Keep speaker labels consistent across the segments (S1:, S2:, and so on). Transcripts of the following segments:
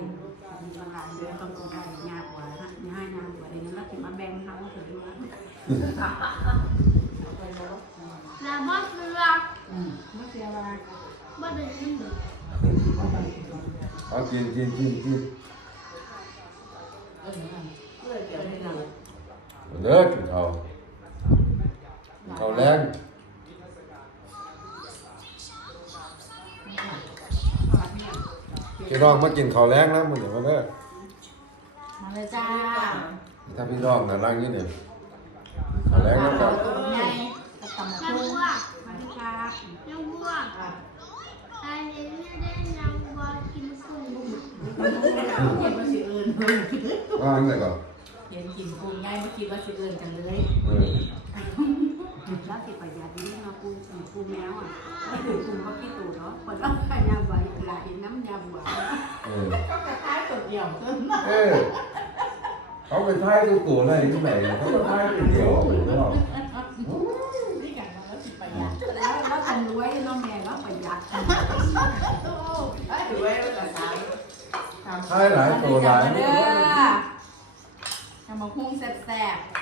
S1: มีบางหลังเดือนต้องกงไปงาหัวฮะง่ายงาหัวเองแล้วถึงมาแบ่งเขาถึงว่า
S2: La bosse là,
S1: อืมไม่เสียว่า
S2: pas de lune.
S3: เอากินกินกินกิน
S1: เออ
S4: เมื่อเกี่ยวให้เรา
S3: เลิกกินข้าวข้าวแรง พี่น้องมากินข้าวแรงนะมึงเดี๋ยวมาเด้อ
S1: มาเลยจ้า
S3: ถ้าพี่น้องน่ะนั่งอยู่นี่ข้าวแรงแล้วก็
S1: ไงกระตำ
S2: La
S1: คู่
S2: bois,
S1: มาที่ค่ะ
S2: la bois. Allez, venez, la bois qui me faut.
S1: เห็นว่าสิเอิญ
S3: ว่างเลยก่อน
S1: เห็นกินกุ้งง่ายไม่คิดว่าสิเอิญกันเลย
S3: เออ
S1: แล้วสิประหยัดนี่เนาะกุ้งกุ้งแมวอะไม่ถึงกุ้งเขาขี้ตูดเนาะคนต้องขายยาใบหลายน้ำยาบัว
S3: เออ
S1: ก็คล้ายๆตัวเดียวขึ้น
S3: เออเขาไปท้ายตัวตัวอะไรที่ไหนเขาไปท้ายตัวเดียวเหมือนเรา
S1: นี่กันแล้วสิประหยัดแล้วแล้วคนรวยแล้วแม่แล้วประหยัด
S4: ถือไว้ว่าจะสาย
S3: ท้ายหลายตัวหลาย
S1: เด้อทำมาพุ่งแซ่บ
S3: เ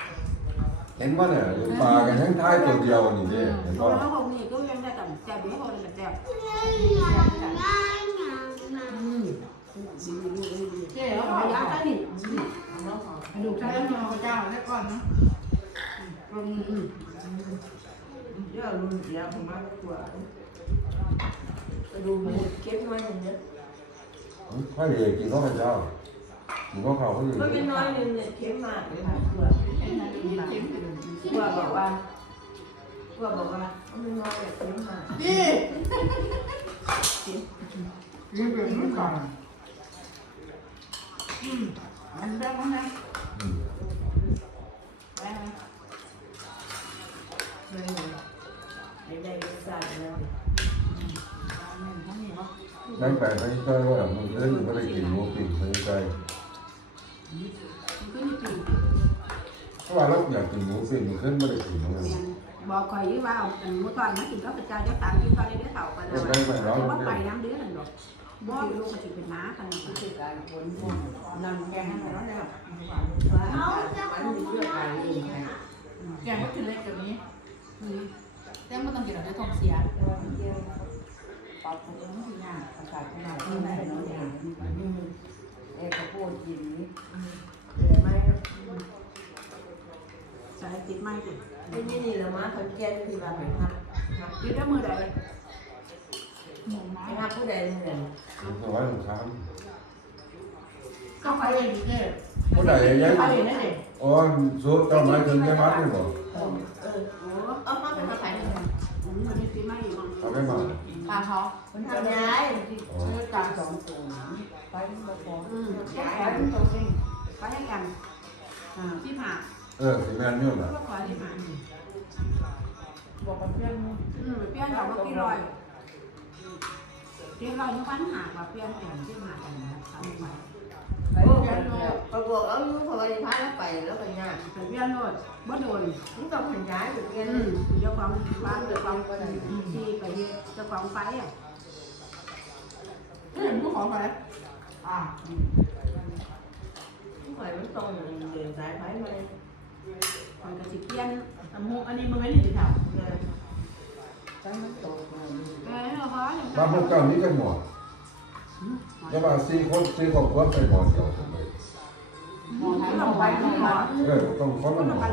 S3: ห็นว่าเนี่ยปลากันทั้งท้ายตัวเดียวนี่
S1: ๆ
S3: เนี่ยเห็น
S1: ตัว
S3: ว่า
S1: แล้วของนี่ก็ยังได้แต่แซ่บอยู่คนละแซ่บอืมดีดี หยัดได้นี่
S4: เอาน้องขอ
S1: ดูท่าเจ้าแล้วก็ยืนมั
S4: นเป็นน้อยเนี่ย
S3: ข้าวเนียวกินข้าวเจ้ากินข้าวขาวเขาอยู่
S4: ก็เป็นน้อยนึงเนี่ยเก็บมากเลยค่ะเพื่อ
S1: เห็นเพื่
S4: อบอกว่าเพื่อบอกว่าเอาเป็นน้อยเนี่ยเก็บมาก
S1: ดียืมไปมือก่อนอืมมันแบงไหม
S3: อืม
S1: แบงไหม
S4: เลยไม่ได้ก็สั่งแล้ว
S1: อืมเขามีเนาะ
S3: นั่งแปลกไม่ใช่ว่ามันเล่ไม่ได้กินหมูปิ้งไม่ใช่
S1: มัน
S3: เพราะว่าเราอยากกินหมูปิ้งมันขึ้นไม่ได้กินมัน
S1: เรียนบอกคอยยี่ว่าอันเมื่อตอนมากินก็ประจายจะตามกินตอนนี้ได้เท่ากันแล้วว่าไปน้ำเดือดหรอกบ่ลูกมันจะเป็นม้ากัน
S4: คือการคนนั่งแกงให้เราแล้วว่ามันมีเรื่องการอื่นไง
S1: แกงก็กินเล็กแบบนี้แกงก็ต้องกินอะไรท้องเสีย
S4: ปรับตัวไม่ยากภาษาขนาดที่ได้น้อยอย่างเอกพูดกินนี่แต่ไม่
S1: ใส่ติดไม้ติด
S4: ไม่นี่นี่ละมาเขาแก้ที่เราไปทำทำ
S1: ยึดได้มือใดหมู
S4: ไป
S1: ไม้
S4: ทำผู้ใดผู้ใด
S3: มันไว้ของค้าง
S1: ก็ไปเองเด้อ
S3: ผู้ใดยัง
S1: ไปเองนั่นเอง
S3: อ๋อสูตรเจ้าไม้ถึงได้มัดนี่บ่
S4: เออเออ
S1: โอ้
S4: เอามาเป็นมาขาย
S1: อืมมันมีติดไม้อยู่
S3: เอาไม่มา
S1: ปลาเขา
S4: มันทำย้าย
S3: อ๋อ
S1: ซื้อกาง
S4: สองตัวไปมาขอ
S1: อืมแค่ขายตัวเองไปให้กันที่ผ่า
S3: เออสิแม่นเนี่ยน่ะ
S1: ก็ขอที่ผ่า
S4: บอกกับเพื่อน
S1: อืมเปลี่ยนดอกมากี่ร้อยเปลี่ยนร้อยยังพันหาว่าเปลี่ยนแต่งที่ผ่ากันนะทำใหม่
S4: ไปเพื่อนเขาบอกเอาลูกเขาไปพาแล้วไปแล้วไปงาน
S1: ไปเปลี่ยนโลดบ่โดน
S4: นี่ต้องหันย้ายไปเพื่อน
S1: อืมเจ้าของบ้านเจ้าของที่ไปเจ้าของไฟอะเห็นผู้ของไฟอ่า
S4: ผู้ใหม่มันต้องเดินสายไปมาเลย
S1: กระสิเปลี่ยนตำหูอันนี้มันไม่ได้ติดแถว
S4: ฉันมันโตมา
S1: เออเราพออย่าง
S3: บ้านพวกเจ้านี่จะหมดอย่าว่าสี่คนสี่ครอบครัวไปหมดเดียวทำไม
S1: หมอไทยหมอไฟหมอ
S3: เออต้องคนละหมด
S1: บ้าน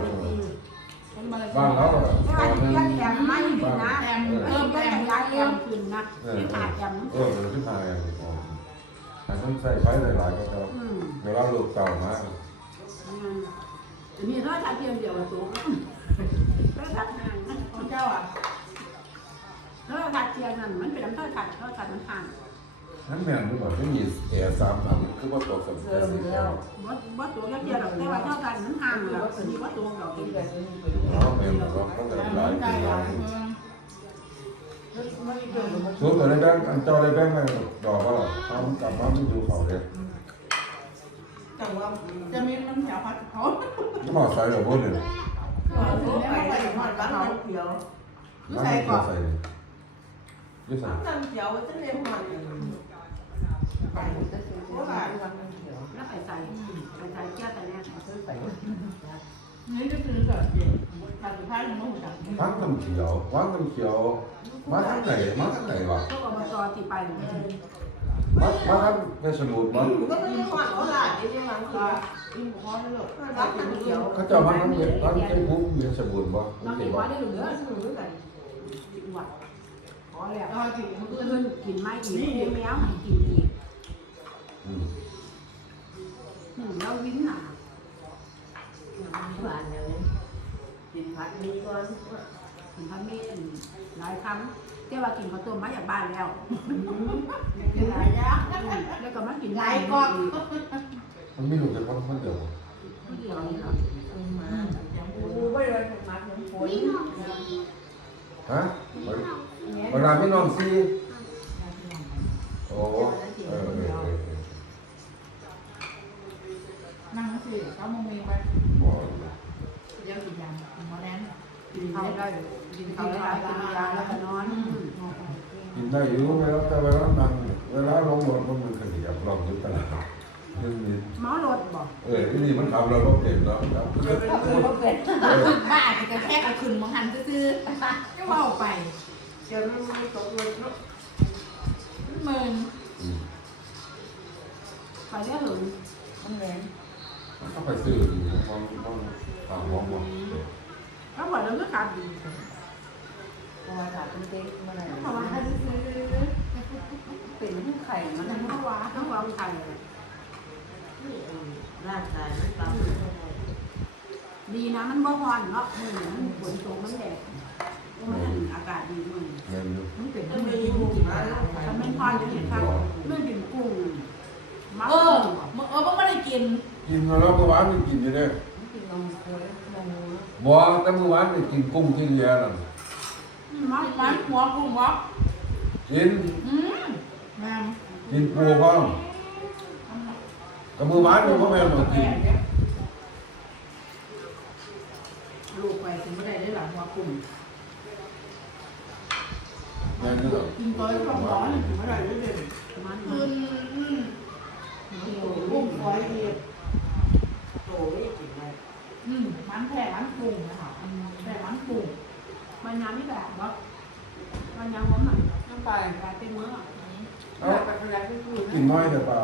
S3: บ้านเราอะ
S1: แต่
S3: ต
S1: ว่า
S3: อนนึง
S1: เปลี่ยนแอมไม่ดีนะแอมเพิ่มแอมย้ายแอมขึ้นนะ
S3: เออ
S1: ที่ขาดแอม
S3: เออมันขึ้นมาไงอ๋อแต่ต้องใส่ไฟหลายๆก็จะ
S1: อืม
S3: เวลาลูกเต่ามา
S1: มีร้อยทัดเทียมเดียวตัวร้อยทัดห่างของเจ้าอะร้อยทัดเทียมนั่นมันเป็นน้ำต้อยทัดร้อยทัดมันห่าง
S3: นั่นแม่นหรือเปล่าไม่มีแอร์สามถังคือว่าตกกับ
S4: เริ่มแล้ว
S1: วัดวัดตัวเทียมหรอกแต่ว่าเท่ากันมันห่างแล้วมีวัดตัวเรา
S4: ที่
S1: อีก
S4: เกิดขึ้นไป
S3: อ๋อแม่นบอกว่าเขาแต่หลายปีแล้ว
S4: ไม่เกิดมัน
S3: สูตรตัวในแบงค์อันเจ้าในแบงค์ไม่ดอกว่าเขากลับมาไม่ดูเขาเลย
S4: แต่ว่า
S1: จะมีมันแยวพัดเขา
S3: ก็มาใส่เราบ่เนี่ย
S4: ถึงแม้ว่าจะหอดบ้านเราเขียว
S1: รู้ใส่ก่อน
S3: ใส่รู้ใส่
S4: น้ำเขียวจะเลี้ยงมันไปโบราณแล้วใส่
S1: ใส่ใส่แก้วไปแน่ใส่ใส่นี่จะเป็นแบบเด็กตัดผ้าหนุ่มจัง
S3: วัดน้ำเขียววัดน้ำเขียวมาทางไหนมาทางไหนวะ
S1: ก็อบตที่ไป
S3: มามาทางเพชรบูรณ์มา
S4: ก็ไม่ได้หอดเขาหลาดนี่ใช่ไหมคือกินหอดเลยรักมันเดียว
S3: เขาเจะมาทางเพชรทางเพชรบูรณ์เพชรบูรณ์บ่
S1: น้อง
S3: เห็
S1: เด็
S3: น
S1: ก
S3: บ่
S1: ว่าได้เหลือ
S4: หนูกัน
S1: จิงหวัด
S4: หอแล้ว
S1: ก็กินเพื่อนกินไม่อีกเลี้ยงแมวให้กินอีก
S3: อืม
S1: หนึ่งเราวิ่งหนา
S4: หวานเลยกินผัดมีก่อน
S1: กินพันเมนหลายครั้ง เจ้าว่ากินข้าวต้มมาจากบ้านแล้ว
S4: กินหลายอย่าง
S1: แล้วก็มากิน
S4: หลายกล่อง
S3: มันมีลูกจะคนคนเดียว
S1: เดียวนี่เนาะ
S4: มาอย่างกูไม่เลยมาถึงฝน
S2: นี่หนองซี
S3: ฮะ
S2: นี่หนองซี
S3: เวลาไม่นอนซีโอ้เออเออเออเออ
S1: นั่งสิเขามองมีไป
S3: บ่
S1: เดี๋ยวกินยาหมอแนน กินข้าวได้กินข้าวได้กินยาแล้วก็นอน
S3: กินได้อยู่เวลาแต่เวลานั่งเวลาลงรถมันมันขยับลองอยู่ตลอดนี่นี่
S1: หมอรถบอก
S3: เออที่นี่มันขับเรารถเก่งแล้วครับ
S4: ก็เป็น
S3: เออ
S1: บ้าจะแค่เอาขึ้นมาหันซื้อก็ว่าไป
S4: เดี๋ยวมันไม่ตกเลยเนาะ
S1: หมื่น
S3: อืม
S1: ไปได้หึง
S4: มันแหวน
S3: เขาไปซื้ออยู่มองมองตามมองมอง
S1: เขาบอกเราก็ขาดดี
S4: เพราะว่าขาดเป็นเต็กมาไหน
S1: เพราะว่าให้ซื้อ
S4: เป็นผู้ไข่
S1: มั
S4: มันน
S1: ทั้งว่าทั้งว่าไทย
S4: ร่างกายมันปรับ
S1: ดีนะมันบ่ร้อนเนาะมือมันฝนตกมันแดดมันอากาศดีมือ
S3: เงินอยู่
S1: มันเป็น
S4: มัน
S1: มื
S4: มี
S1: อ
S4: มุม
S1: กิน
S4: มา
S1: ถ้าไม่พอจะเห็นครับเรื่องกินกุ้งมัก
S5: เออมึงเออมึงไม่ได้กิน
S3: กินมาแล้วเมื่อวานมันกินอยู่เด้อ
S4: กินนมโค นนม
S3: บ่แต่เมื่อวานมันกินกุ้งที่เรือนั่น
S1: มัก
S5: มั
S1: มันน
S5: หัวกุ้งวะ
S3: กิน
S5: อืมงาม
S3: กินปูพร้อมแต่เมื่อวานมันก็แม่นบ่กิน
S1: ลูกไปถึงไม่ได้ได้หลังหัวกุ้ง
S3: แม่นอยู่
S1: กินตัวร้อนๆถึงไม่ได้ได้เลยมัน
S5: อืมอืม
S4: กุ้งฝอยดีโตไม่กินเลย
S5: อืมมันแผ่มันกุ้งนะคะอืมแผ่มันกุ้ง
S1: มันยังไม่แบบว่ามันยังผมอะ
S5: น้ำไป
S1: กลายเป็นมื้อ
S3: เอ้า
S1: ไปเป็นอะไรที่พูด
S3: กินน้อยแต่ป่า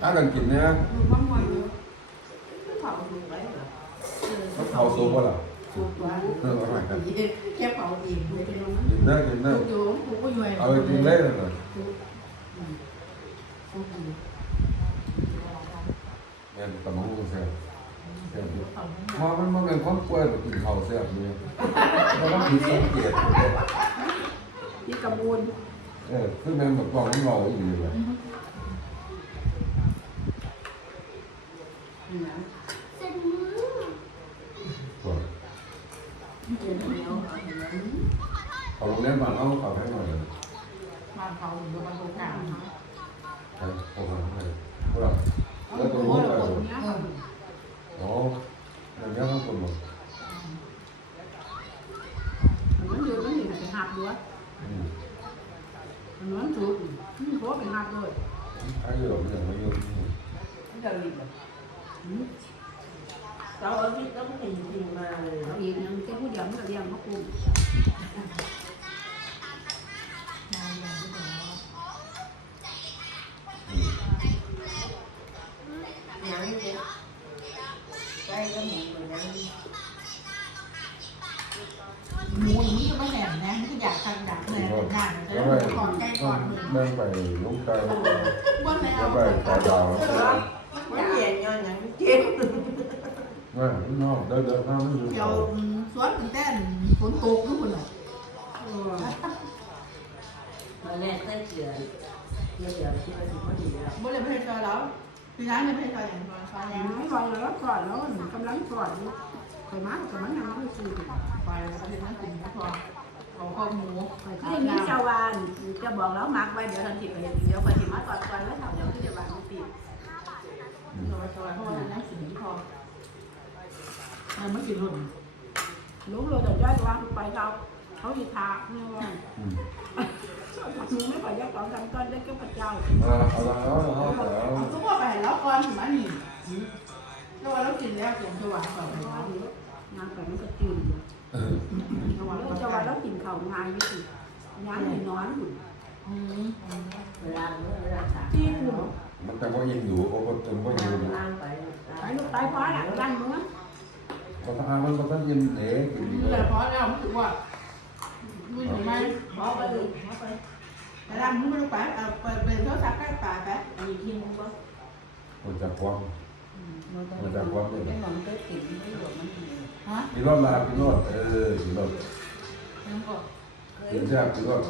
S3: ถ้ากันกินเนี่ย
S1: ดูมันมวยอยู่
S4: เผาดูไว้เหรอ
S3: มันเข้าสูบ่ล่ะ
S1: ถูกตัว
S3: เออเอาไปกัน
S1: แค่เป่าอีกดูไปลงนั้น
S3: กินได้กินได้
S5: ถูกอยู่ถูกก็อยู่
S3: เอาไปกินเล่นน่ะแม่นตะมังแซ่บแซ่บอยู่มามันบ่แม่นคนป่วยบ่กินข้าวแซ่บอยู่มันต้องผิดสังเกต
S1: นี่กระบูน
S3: เออคือแม่นแบบบอกมันเมาอีหลีเลย
S2: เส้นมือ
S3: ส่วน
S1: เดี๋ยวเดี๋ยว
S3: เขาโรงเรียนบ้านเราเขาให้หน่อยเลย
S5: มันเขาอยู่บนโต๊ะกลาง
S3: ไปโอ้โหให้พวกเราแล้วตัวรู้ไป
S1: คนนี้
S3: อ๋ออย่างเงี้ยต้องคนหมด
S1: มันอยู่มันอยู่ในหับด้วย
S3: อืม
S1: มันมันถูกมันโคเป็นหับด้วย
S3: ถ้าอยู่หรอกอย่างไม่อยู่
S4: มัน จะรีบเราเอาที่ต้องเห็นจริงมาเลย เอา
S1: อีกนึงแค่ผู้เดียวมันก็เรียงเขากุ้
S3: อืม
S4: ยังเนี่ยใกล้ก็หมูเหมือนกัน
S5: หมูอย่างนี้ก็ไม่แหนมนะมันก็ อยากทำอยากแหนมเป็นงานจะ
S3: แล้
S5: ได้
S3: ว
S5: ห
S3: ไป
S5: มูก่อนใกล้ก่อนเลย
S3: แม่งไปลูกไก่
S5: บนแล้
S3: แล้ววไปต่อดาว
S4: มันเหยียดย้อนอย่างเจ็บ
S3: แม่นอกเดินเดินข้ามไม่ดู
S5: เดี๋ยวสวนเป็นแต้นฝนตกทุกคนเลย
S4: มาแรกได้เกลือเกลือเดี๋ยวคิดว่าสิพอดีแล้ว
S5: บ่เลยไม่ให้ซอยแล้วพี่น้าเนี่ยไม่ให้ซอยอย่างซอยแล้ว
S1: ไม่ลอยแล้วก่อนแล้วกำลังก่อนคอยมากับมันยังไม่ซื้อ
S5: ไปแล้วก็เป็นน้ำจิ้มก็พอ เอาข้าวหมู
S1: คอยที่นี่เจ้าวานจะบอกแล้วมักไว้เดี๋ยวทันทีไปเดี๋ยวคอยถิมาก่อนก่อนแล้วเดี๋ยวที่จะวางตี
S5: ซอยซอยเพราะว่าน้ำจิ้มพอมันไม่กินรุ่น
S1: รู้เลยแต่ย่อยตัวไปเขาเขาอีทาเนี่ยว่า
S3: อืม
S1: มึงไม่ปล่อยยักษ์สองสามต้นได้แค่พระเจ้า
S3: เอาละเอาละเอาละเอาละ
S5: เอาทุกว่าไปแล้วก่อนถึงมานี่
S1: ม
S5: ก็ว่าเรากินแล้วเสียงสว่างก่อนไปแล้ว
S1: งานไปมันก็จืดอยู่
S3: เออ
S1: เพราะว่าเราจะว่าเรากินข้าวงานอยู่สิงานให้นอนอยู่
S5: อืม
S4: เวลาเวลาสาม
S1: ที่อยู่
S3: มันแต่ว่ายิงอยู่โอ้ก็จนว่ายิงอยู่
S4: ล่างไป
S1: ไปลูกไปพอละดันมือ
S3: ก็ทางมันก็ต้องยินเอ๋กินดี
S5: แต่
S3: เลย
S5: พอแล้วรู้สึกว่าไม่ถึงไหม
S4: พอไปเลยพอไป
S5: แต่ดำมึงไม่ต้องไปเออเปิดเป็นโทรศัพท์ใกล้ป่าไป
S4: อันนี้ที่มึงก็
S3: มันจะความ
S4: มันจะความเลยไม่หวังก็ติดไม่หวังมัน
S5: ฮะ
S3: กินรอดลากินรอดเออกินรอด
S5: ยังก็
S3: กินแซ่บกินรอด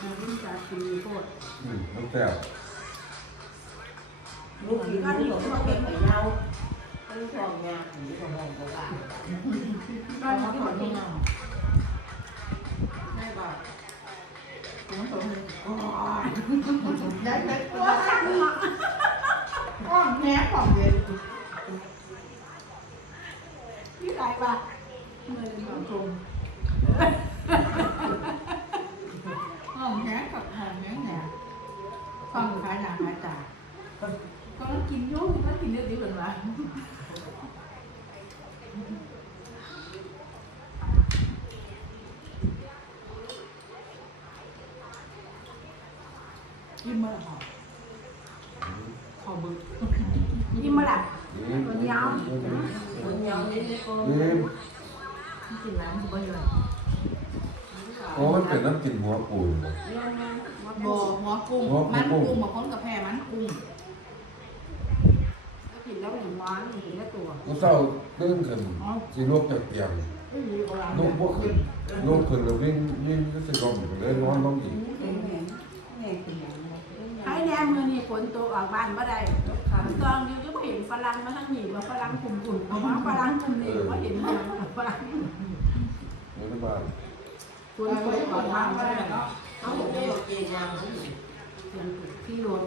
S1: มันรุ่นจากกินโคตร
S3: อืมมันแซ่บ
S4: ลูกกินลูกเขาเป็นไปเน่าลูกทองงาหรือของของของอะ
S5: ก็มาที่หมดนี่เนาะไม่บอกผมสมเลยโอ้ยได้แต่ตัวสั่งมาอ้อมแหนของเย็น
S1: ที่ไรบ้าง
S5: เมื่อเป็นของชมอ้อมแหนกับหอมแหนเนี่ยฟังขายหนาขายตาก็กินยุ่งก็กินเยอะดีเหมือนกัน ยิ้มมาแล้วขอเบิก
S1: ยิ้มมาละ
S3: นี่
S1: ตัวยาว
S4: คนยาวนี่ก็
S3: นี่
S5: กินร้านก็บ่อย
S3: โอ้มันเป็นน้ำกินหัวปูนบ่
S1: เรียนมาว่า
S5: บ่หัวกุ้งมันกุ้งมาค้นกับแพรมันกุ้ง
S1: กินแล้วอย่างหวานกินแล้วตัว
S3: กูเศร้าตื่นขึ้นสิลูกจากเตียง
S1: ไม่มีโบราณ
S3: ลูกบ่ขึ้นลูกขึ้นแล้ววิ่งวิ่งก็สิลมอยู่เลยนอนลงอีก
S4: เองเองเองเป็นอย่างนี้
S1: ให้แน มมือนี่ฝนตกออกบ้านบ่ได้ตอนนี้ก็เห็นฝรั่งมาทั้งหนีว่าฝรั่งกลุ่มกลุ่มเอามาฝรั่งกลุ่มนี้ก็เห็นมาฝรั่ง
S3: นี่ในบ้าน
S1: ฝนตกออกบ้านบ่ได้
S4: เขาบอกว่าเจียงเขาอยู่
S1: พี่โรด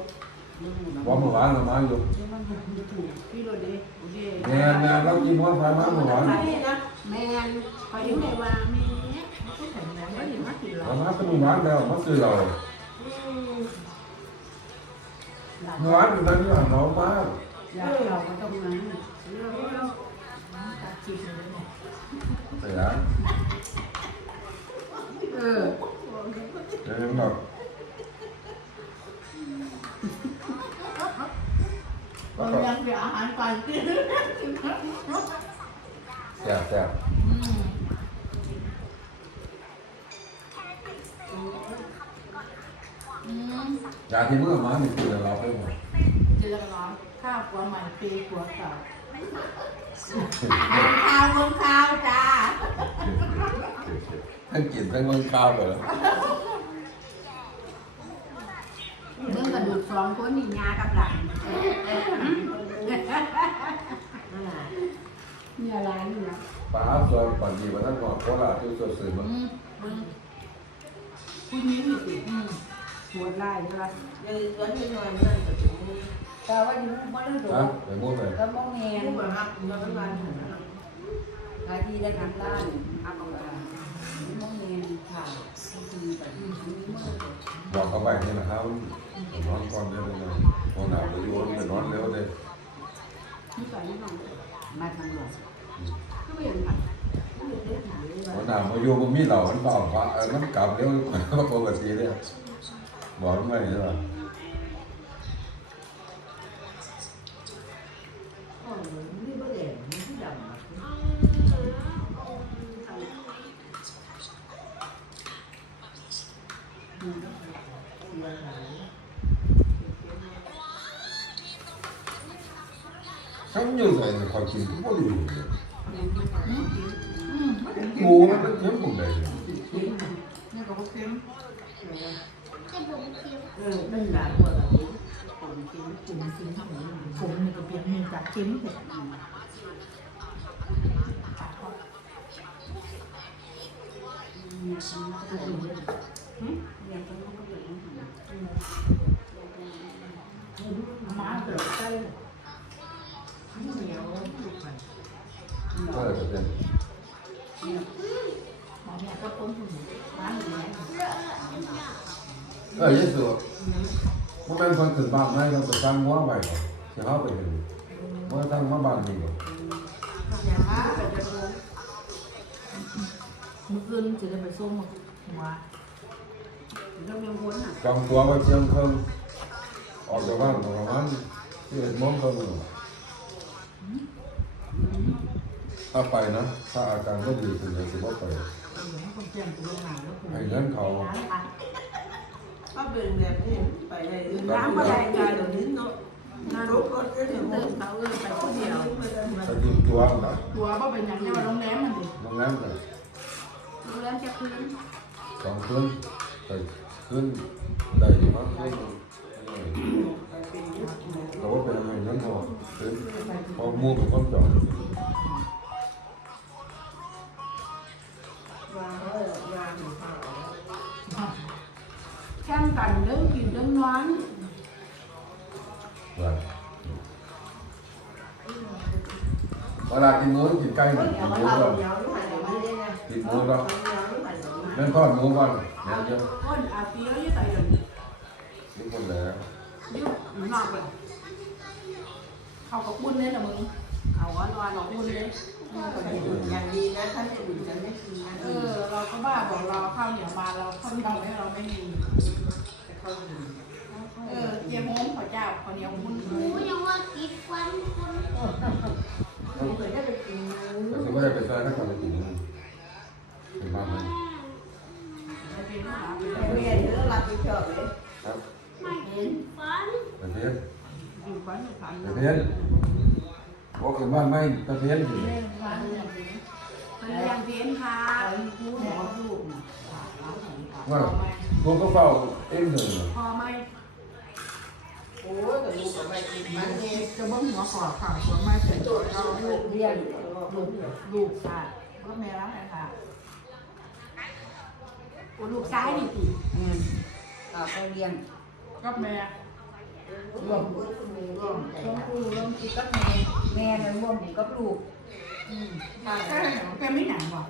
S4: นี่มัน
S3: บ่เมื่อวานเรามาอยู่
S1: พี่โรดเด้โอเด้
S3: แม่แม่เรากินหัวไฟมาเมื่อวาน
S1: แม่นคอยอยู่ในว่าแม่ก็แข็งแรงก็เห็นว่ากินหรอ
S3: เรามาเป็นหมู่บ้านแล้วมาซื้อเรา เมื่อวานเป็นตอนที่ว่าเรามา
S1: อยากเรา
S3: ที่เมื่อมานี่คือเราไปหมด
S5: เจอกันร้อนข้าวกลัวใหม่ปีกลัวเก่าข้าวเมืองข้าวจ้า
S3: ทั้งกินทั้งเงินข้าวเลย
S1: เรื่องกระดูกสองคนนี่ยากับหลาน
S4: นั่นแหละ
S1: เนี่ยร้านนี่นะ
S3: ป้าส่วนปัจจุบันนั้นก็โคราชที่สุดสื่อมัน
S5: อืมอืม
S1: ผู้หญิงนี่สิ
S5: อืม
S1: ปวดไล่ใช่ปะ
S4: ยังวันที่นอนนั่นก็ถึงแต่ว่าอยู่บ้านดู
S3: นะไปมุ่งเลย
S4: ก็มองเงี้ยแบบฮักมาเป็นวันกาที่ได้ทำร้านอัพเอาการมองเงี้ยค่ะคือแบบนี้มัน
S3: บอกเขาไปนี่นะครับนอนก่อนเร็วเลยโอ้หนาวไปอยู่ไปนอนเร็วเลย
S1: นี่ก่อนนี่น้อง
S4: มาทำหลอก
S1: ก็ไม่เห็นค่ะ
S3: โอ้หนาวมาอยู่มันมีเหล่ามันเบาพระมันกลับเร็วกว่าปกติเลย บอกไม่ใช่ป่ะ
S4: อ๋อนี่บ่เด่นนี่ที่ดำ
S3: ฉันอยู่ ใส่ในความกินก็ดี
S5: อืมไม่ถึง
S3: หมูมันเป็นเค็มหมดเลย
S5: นี่ก็บ่มม
S2: จะบุกคิว
S4: เออเหลายคนแบบนี้
S5: ผมเค็มผมเค็มทำไมผมนี่ก็เปลี่ยนเงินจากเค็มเผ็ดม เอ
S3: อยี่สิบราะมันคนถึงบ้านไหม่ต้องไปสร้างหัวใหม่จะเข้าไปถึงว่าสร้างหัวบ้านนี่
S5: อย่าเมื่อคืนจะได้ไปส่งหัว
S1: เรายังวนอะ
S3: จองตัวไว้เชียงครึ่งออกจากบ้านประมาณที่เอ็ดโมงครึ่งถ้าไปนะถ้าอาการก็ดีขึ้นจะสิบว่าไป
S5: เดี๋ยวให้คนแจ้งตัวหาแล้วคุณ
S3: ให้เงินเขา
S4: ก็เป็นแบบนี้ไปได้หรือ
S1: น้ำก็ได้
S4: กา
S1: การ
S4: รเดี๋ยวนี้เนาะรถรถก็เดี๋ยว
S1: เติมเขาเออไปคนเดียว
S3: จะยิงตัวนะ
S5: ตัวว่าเป็นอย่างนี้ว่าโรงแรมมันดิ
S3: โรงแรมเลย
S1: ดูแล้วจะคืน
S3: สองคืนไปคืนได้มากขึ้นเราว่าเป็นอะไรนั่นพอคืนพอมูเป็นคนจอด
S1: กันเรื่องกินเรื่องนอน
S3: เวลากินหมูกินไก่หมูกิ
S4: เอา
S3: นห
S4: มา
S3: มู
S4: เล่า
S3: ก่อน
S4: เดี๋ยวนี่หันอย่างนี้ได้ไง
S3: กินหมูก่อน
S4: เอาเดี๋ยวนี่หันอย่างนี้
S3: เล่นทอดหมูก่อนเดี๋ยวเดี๋ยว
S1: ก้นอาปีแล้วยี่ใส่อย่าง
S3: นี่คนแล้ว
S1: ยุบนอกเลย
S5: เขากับบุญเลยนะมึง
S1: เขาว่าลอยหลอกมุนเลย
S4: อย่างดีนะท่านจะดูฉันไม่คืนนะ
S5: เออเราก็บ้าบอกเราข้าวเหนียวมาเราข้าวเราไม่เราไม่มี
S4: แต่ เอ
S5: อเกี๊ยวโม้งข้าวเจ้าข้าวเหนียวมุ้น
S2: หนูยังว่าติดควันคน
S4: เขาเคยได้ไปกิน
S3: แต่สมมติไปซอยนักการกินเป็นบ้านม
S1: จะเป็นหา
S4: เรียนเยอะรับผิดชอบเลย
S3: ครับ
S2: ไม่เห็นฟัน
S3: ตะเพียน
S1: อยู่บ้านอยู่ผ่าน
S3: ตะเพียนบอกถึงบ้านไหมตะเพียนอยู่
S5: เล่นร้านอย่างนี้
S1: มันเรียงเพี้ยนค่ะ
S5: พูดบอลูก
S3: ว่า ตัวก็เฝ้าเองเลย
S1: พอไหม
S4: โอ้ยแต่ลูกก็ไปกินมันเอง
S5: จะบ้องหัวขอข่าวหัวมาเสร็จ
S4: ตัว
S5: เราลู
S4: กเรียนลูก
S5: ลูกค่ะก็แม่ร้านไหนค่ะ
S1: โอ้ลูกซ้ายนี่สิ
S4: อืมเราไปเรียน
S5: ก็แม่
S4: ร่วมกับมือร่วมใจ
S5: ต้อง
S4: กัน
S5: คู่ต้องคิดก็แม่
S4: แม่มันร่วมกับลูก
S5: อืมแต่แกแกไม่หนังว่ะ